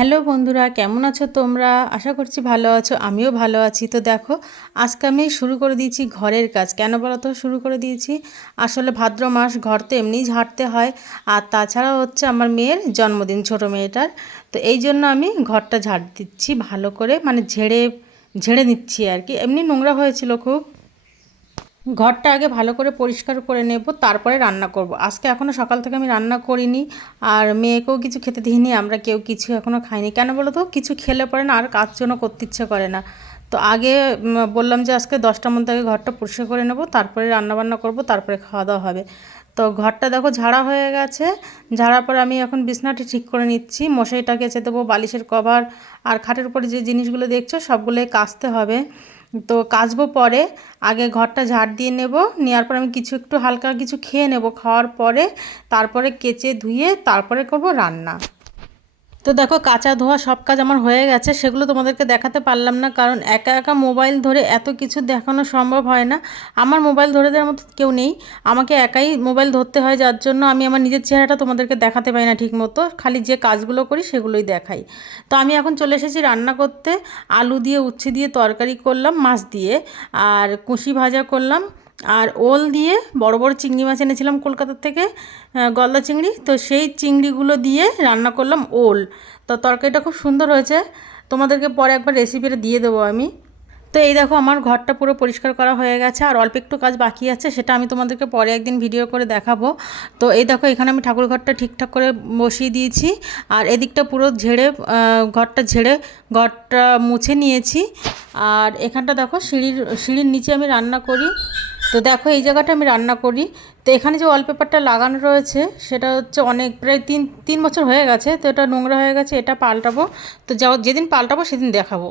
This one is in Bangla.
হ্যালো বন্ধুরা, কেমন আছো তোমরা? আশা করছি ভালো আছো, আমিও ভালো আছি। তো দেখো, আজকে আমি শুরু করে দিয়েছি ঘরের কাজ। কেন বলো তো শুরু করে দিয়েছি। আসলে ভাদ্র মাস, ঘর তো এমনিই ঝাড়তে হয়। আর তাছাড়া হচ্ছে আমার মেয়ের জন্মদিন, ছোট মেয়েটার। তো এই জন্য আমি ঘরটা ঝাড় দিচ্ছি ভালো করে মানে ঝেড়ে ঝেড়ে নিচ্ছি আর কি। এমনি নোংরা হয়েছিল খুব। ঘরটা আগে ভালো করে পরিষ্কার করে নেব, তারপরে রান্না করব। আজকে এখনও সকাল থেকে আমি রান্না করিনি, আর মেয়েকেও কিছু খেতে দিইনি, আমরা কেউ কিছু এখনও খাইনি। কেন বলো তো? কিছু খেলে পরে না আর কাজ জন্য করতে ইচ্ছে করে না। তো আগে বললাম যে আজকে দশটার মধ্যে আগে ঘরটা পরিষ্কার করে নেব, তারপরে রান্না বান্না করব, তারপরে খাওয়া দাওয়া হবে। তো ঘরটা দেখো ঝাড়া হয়ে গেছে, ঝাড়ার পর আমি এখন বিছনাটি ঠিক করে নিচ্ছি মশারিটা কেচে দেবো, বালিশের কভার, আর খাটের উপরে যে জিনিসগুলো দেখছ সবগুলোই কাচতে হবে। তো কাচবো পরে, আগে ঘরটা ঝাড় দিয়ে নেব, নেওয়ার পরে আমি কিছু একটু হালকা কিছু খেয়ে নেব, খাওয়ার পরে, তারপরে কেচে ধুয়ে তারপরে করব রান্না। তো দেখো, কাঁচা ধোয়া সব কাজ আমার হয়ে গেছে, সেগুলো তোমাদেরকে দেখাতে পারলাম না, কারণ একা একা মোবাইল ধরে এত কিছু দেখানো সম্ভব হয় না। আমার মোবাইল ধরে দেওয়ার মতো কেউ নেই, আমাকে একাই মোবাইল ধরতে হয়, যার জন্য আমি আমার নিজের চেহারাটা তোমাদেরকে দেখাতে পারি না ঠিক মতো, খালি যে কাজগুলো করি সেগুলোই দেখাই। তো আমি এখন চলে এসেছি রান্না করতে, আলু দিয়ে, উচ্ছে দিয়ে তরকারি করলাম, মাছ দিয়ে, আর কুশি ভাজা করলাম আর ওল দিয়ে বড় বড় চিংড়ি মাছ এনেছিলাম কলকাতা থেকে গলদা চিংড়ি। তো সেই চিংড়িগুলো দিয়ে রান্না করলাম ওল। তো তরকারিটা খুব সুন্দর হয়েছে। তোমাদেরকে পরে একবার রেসিপিটা দিয়ে দেবো আমি। তো এই দেখো, আমার ঘরটা পুরো পরিষ্কার করা হয়ে গেছে। আর অল্প একটু কাজ বাকি আছে, সেটা আমি তোমাদেরকে পরে একদিন ভিডিও করে দেখাবো। তো এই দেখো, এখানে আমি ঠাকুর ঘরটা ঠিকঠাক করে বসিয়ে দিয়েছি। আর এদিকটা পুরো ঝেড়ে ঘরটা ঝেড়ে ঘরটা মুছে নিয়েছি। আর এখানটা দেখো সিঁড়ির সিঁড়ির নিচে আমি রান্না করি। তো দেখো এই জায়গাটা আমি রান্না করি। তো এখানে যে ওয়ালপেপারটা লাগানো রয়েছে, সেটা হচ্ছে অনেক, প্রায় তিন তিন বছর হয়ে গেছে। তো এটা নোংরা হয়ে গেছে, এটা পাল্টাবো। তো যাও, যেদিন পাল্টাবো সেদিন দেখাবো।